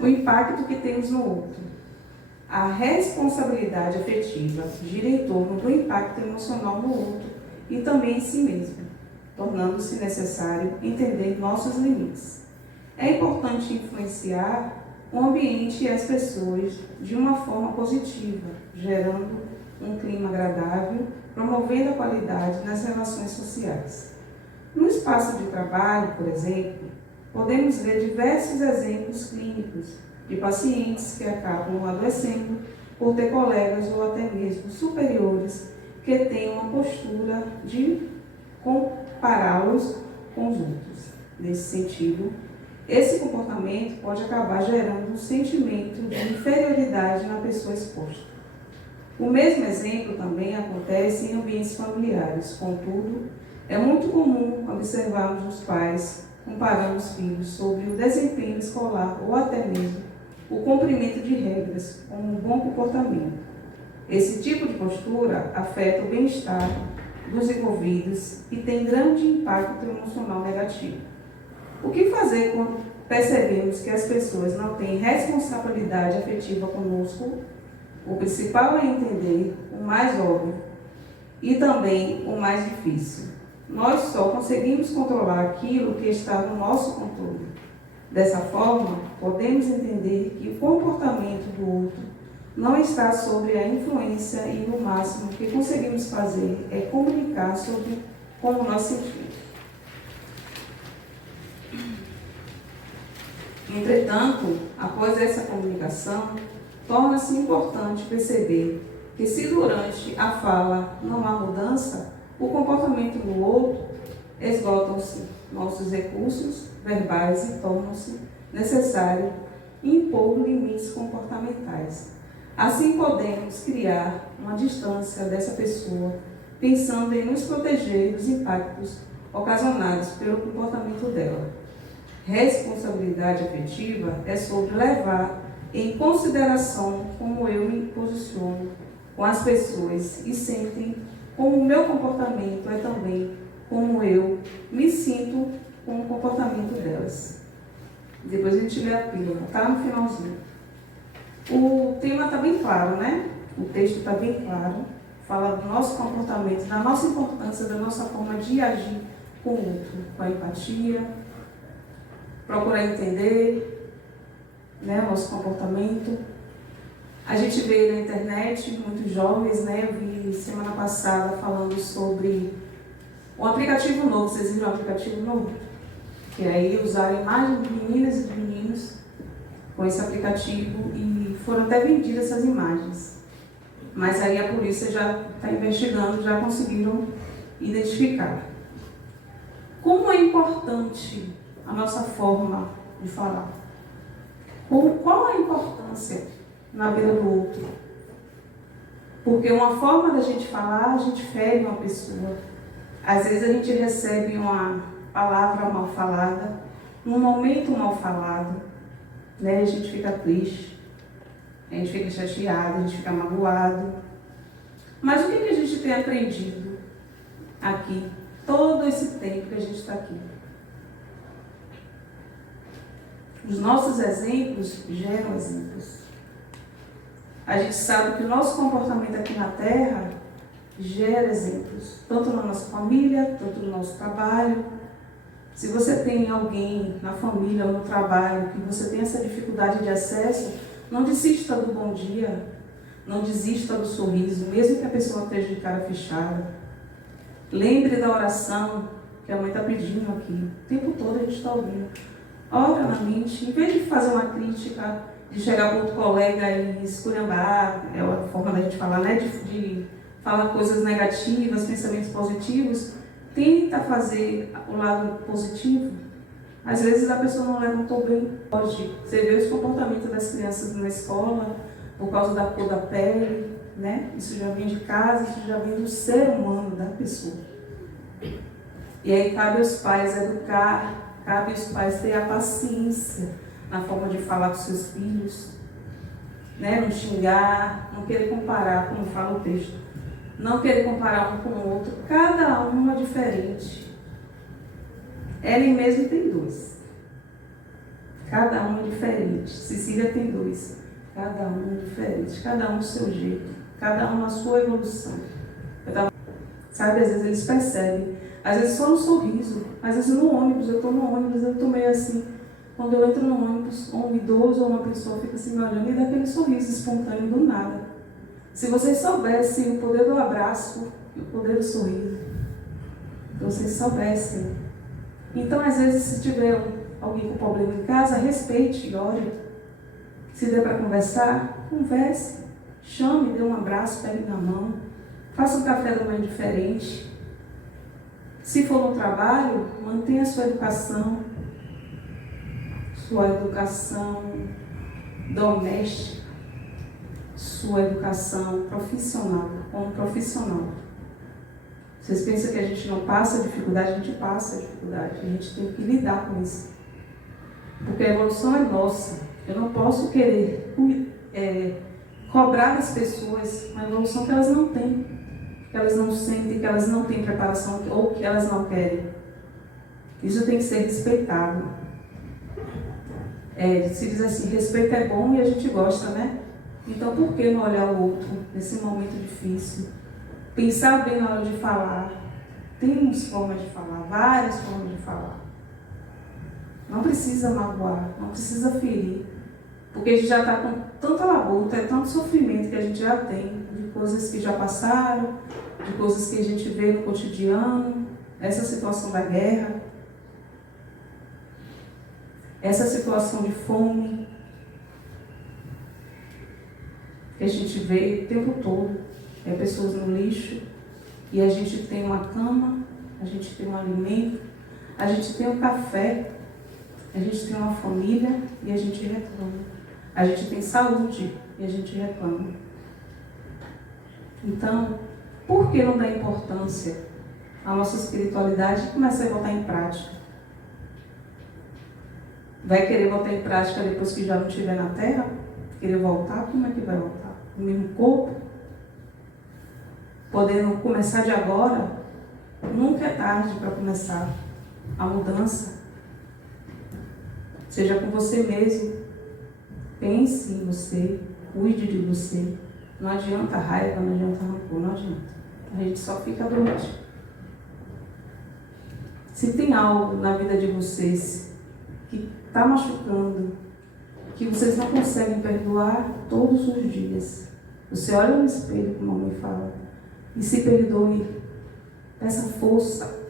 o impacto que temos no outro. A responsabilidade afetiva gira em torno do impacto emocional no outro e também em si mesmo, tornando-se necessário entender nossos limites. É importante influenciar o ambiente e as pessoas de uma forma positiva, gerando um clima agradável, promovendo a qualidade nas relações sociais. No espaço de trabalho, por exemplo, podemos ver diversos exemplos clínicos de pacientes que acabam adoecendo por ter colegas ou até mesmo superiores que têm uma postura de compará-los com os outros. Nesse sentido, esse comportamento pode acabar gerando um sentimento de inferioridade na pessoa exposta. O mesmo exemplo também acontece em ambientes familiares, contudo, é muito comum observarmos os pais comparando os filhos sobre o desempenho escolar ou até mesmo o cumprimento de regras como um bom comportamento. Esse tipo de postura afeta o bem-estar dos envolvidos e tem grande impacto emocional negativo. O que fazer quando percebemos que as pessoas não têm responsabilidade afetiva conosco? O principal é entender o mais óbvio e também o mais difícil. Nós só conseguimos controlar aquilo que está no nosso controle. Dessa forma, podemos entender que o comportamento do outro não está sob a influência e o máximo que conseguimos fazer é comunicar sobre como nós sentimos. Entretanto, após essa comunicação, torna-se importante perceber que se durante a fala não há mudança, o comportamento do outro esgotam-se nossos recursos verbais e tornam-se necessário impor limites comportamentais. Assim podemos criar uma distância dessa pessoa, pensando em nos proteger dos impactos ocasionados pelo comportamento dela. Responsabilidade afetiva é sobre levar em consideração como eu me posiciono com as pessoas e sentem como o meu comportamento é também como eu me sinto com o comportamento delas. Depois a gente lê a pílula, está no finalzinho. O tema está bem claro, né? O texto está bem claro, fala do nosso comportamento, da nossa importância, da nossa forma de agir com o outro, com a empatia, procurar entender, né, o nosso comportamento. A gente vê na internet muitos jovens, né? Eu vi semana passada falando sobre um aplicativo novo. Vocês viram o aplicativo novo? Que aí usaram imagens de meninas e de meninos com esse aplicativo e foram até vendidas essas imagens. Mas aí a polícia já está investigando, já conseguiram identificar. Como é importante a nossa forma de falar? Qual a importância na vida do outro? Porque uma forma da gente falar, a gente fere uma pessoa. Às vezes a gente recebe uma palavra mal falada, num momento mal falado, né? A gente fica triste, a gente fica chateado, a gente fica magoado. Mas o que a gente tem aprendido aqui, todo esse tempo que a gente está aqui? Os nossos exemplos geram exemplos. A gente sabe que o nosso comportamento aqui na Terra gera exemplos, tanto na nossa família, tanto no nosso trabalho. Se você tem alguém na família ou no trabalho que você tem essa dificuldade de acesso, não desista do bom dia, não desista do sorriso, mesmo que a pessoa esteja de cara fechada. Lembre da oração que a mãe está pedindo aqui. O tempo todo a gente está ouvindo. Ora na mente, em vez de fazer uma crítica, de chegar para outro colega e esculhambar, é a forma da gente falar, né? De falar coisas negativas, pensamentos positivos, tenta fazer o lado positivo. Às vezes a pessoa não levantou bem. Hoje, você vê os comportamentos das crianças na escola, por causa da cor da pele, né? Isso já vem de casa, isso já vem do ser humano, da pessoa. E aí cabe aos pais educar, cabe aos pais ter a paciência na forma de falar com seus filhos, né? Não xingar, não querer comparar, como fala o texto. Não querer comparar um com o outro, cada um é diferente. Ellen mesmo tem dois. Cada um é diferente. Cecília tem 2. Cada um é diferente. Cada um do seu jeito. Cada um na sua evolução. Sabe, às vezes eles percebem. Às vezes só no sorriso. Às vezes no ônibus. Eu estou no ônibus, eu estou meio assim. Quando eu entro no ônibus, um idoso ou uma pessoa fica assim me olhando e dá aquele sorriso espontâneo do nada. Se vocês soubessem o poder do abraço e o poder do sorriso, se vocês soubessem. Então, às vezes, se tiver alguém com problema em casa, respeite e ore. Se der para conversar, converse. Chame, dê um abraço, pegue na mão. Faça um café da manhã diferente. Se for no trabalho, mantenha a sua educação doméstica, sua educação profissional, como profissional. Vocês pensam que a gente não passa dificuldade? A gente passa dificuldade. A gente tem que lidar com isso. Porque a evolução é nossa. Eu não posso querer cobrar das pessoas uma evolução que elas não têm, que elas não sentem, que elas não têm preparação ou que elas não querem. Isso tem que ser respeitado. Se diz assim, respeito é bom e a gente gosta, né? Então, por que não olhar o outro nesse momento difícil? Pensar bem na hora de falar. Temos formas de falar, várias formas de falar. Não precisa magoar, não precisa ferir. Porque a gente já está com tanta labuta, tanto sofrimento que a gente já tem, de coisas que já passaram, de coisas que a gente vê no cotidiano, essa situação da guerra, essa situação de fome, que a gente vê o tempo todo, pessoas no lixo, e a gente tem uma cama, a gente tem um alimento, a gente tem um café, a gente tem uma família e a gente reclama. A gente tem saúde e a gente reclama. Então, por que não dar importância à nossa espiritualidade e começar a botar em prática? Vai querer botar em prática depois que já não estiver na Terra? Querer voltar? Como é que vai voltar? No mesmo corpo? Podendo começar de agora? Nunca é tarde para começar a mudança. Seja com você mesmo. Pense em você. Cuide de você. Não adianta raiva, não adianta rancor, não adianta. A gente só fica doente. Se tem algo na vida de vocês que está machucando, que vocês não conseguem perdoar todos os dias, você olha no espelho, como a mãe fala, e se perdoe. Peça força.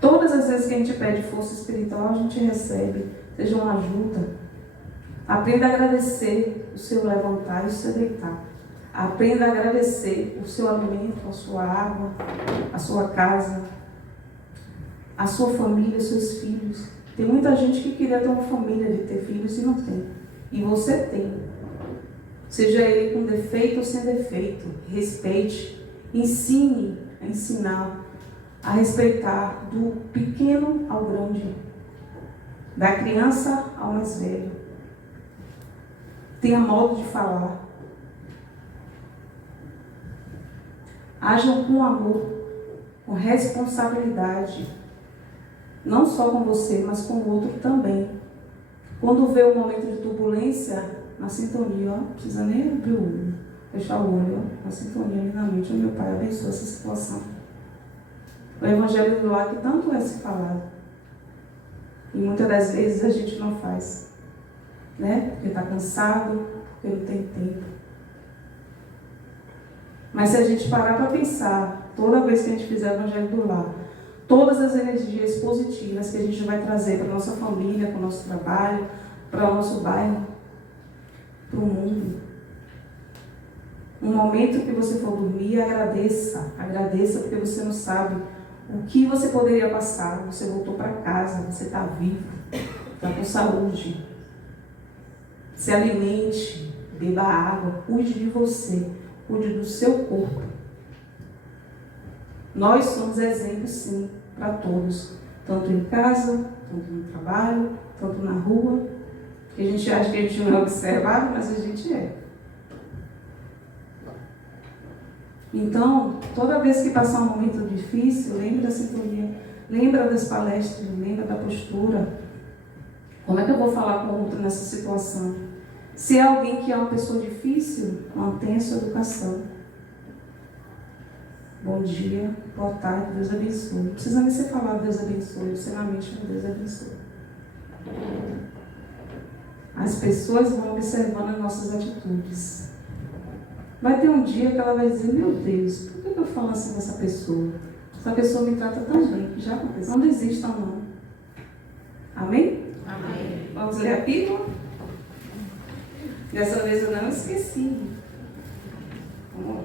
Todas as vezes que a gente pede força espiritual, a gente recebe. Seja uma ajuda. Aprenda a agradecer o seu levantar e o seu deitar. Aprenda a agradecer o seu alimento, a sua água, a sua casa, a sua família, os seus filhos. Tem muita gente que queria ter uma família, de ter filhos e não tem. E você tem. Seja ele com defeito ou sem defeito. Respeite. Ensine a ensinar, a respeitar do pequeno ao grande, da criança ao mais velho. Tenha modo de falar. Ajam com amor, com responsabilidade. Não só com você, mas com o outro também. Quando vê um momento de turbulência, na sintonia, não precisa nem abrir o olho, fechar o olho, na sintonia ali na mente. Meu Pai, abençoa essa situação. O Evangelho do Lar que tanto é se falado. E muitas das vezes a gente não faz. Né? Porque está cansado, porque não tem tempo. Mas se a gente parar para pensar, toda vez que a gente fizer o Evangelho do Lar, todas as energias positivas que a gente vai trazer para a nossa família, para o nosso trabalho, para o nosso bairro, para o mundo. Um momento que você for dormir, agradeça. Agradeça porque você não sabe o que você poderia passar. Você voltou para casa, você está vivo, está com saúde. Se alimente, beba água, cuide de você, cuide do seu corpo. Nós somos exemplos, sim, para todos, tanto em casa, tanto no trabalho, tanto na rua. A gente acha que a gente não é observado, mas a gente é. Então, toda vez que passar um momento difícil, lembra da sintonia, lembra das palestras, lembra da postura. Como é que eu vou falar com o outro nessa situação? Se é alguém que é uma pessoa difícil, mantenha sua educação. Bom dia, boa tarde, Deus abençoe. Não precisa nem ser falado Deus abençoe, você na mente Deus abençoe. As pessoas vão observando as nossas atitudes. Vai ter um dia que ela vai dizer, meu Deus, por que eu falo assim dessa pessoa? Essa pessoa me trata tão bem, que já aconteceu. Não desistam não. Amém? Amém. Vamos ler a Bíblia? Dessa vez eu não esqueci. Vamos lá.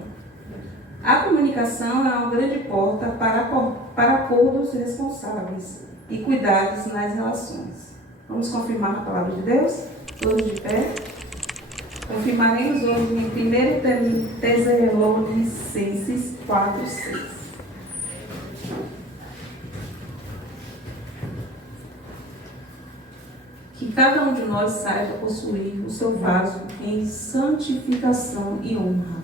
A comunicação é uma grande porta para acordos responsáveis e cuidados nas relações. Vamos confirmar a palavra de Deus? Todos de pé. Confirmaremos hoje em 1 Tessalonicenses 4:6. Que cada um de nós saiba possuir o seu vaso em santificação e honra,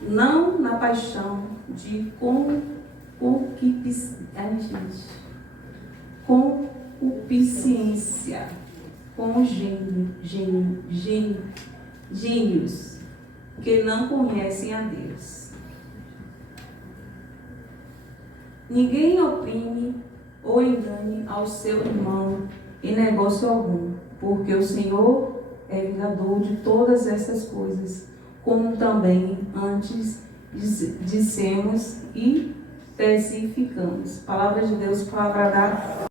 não na paixão de concupiscência, com gênios que não conhecem a Deus. Ninguém oprime ou engane ao seu irmão em negócio algum, porque o Senhor é vingador de todas essas coisas, como também antes dissemos e testificamos. Palavra de Deus, palavra da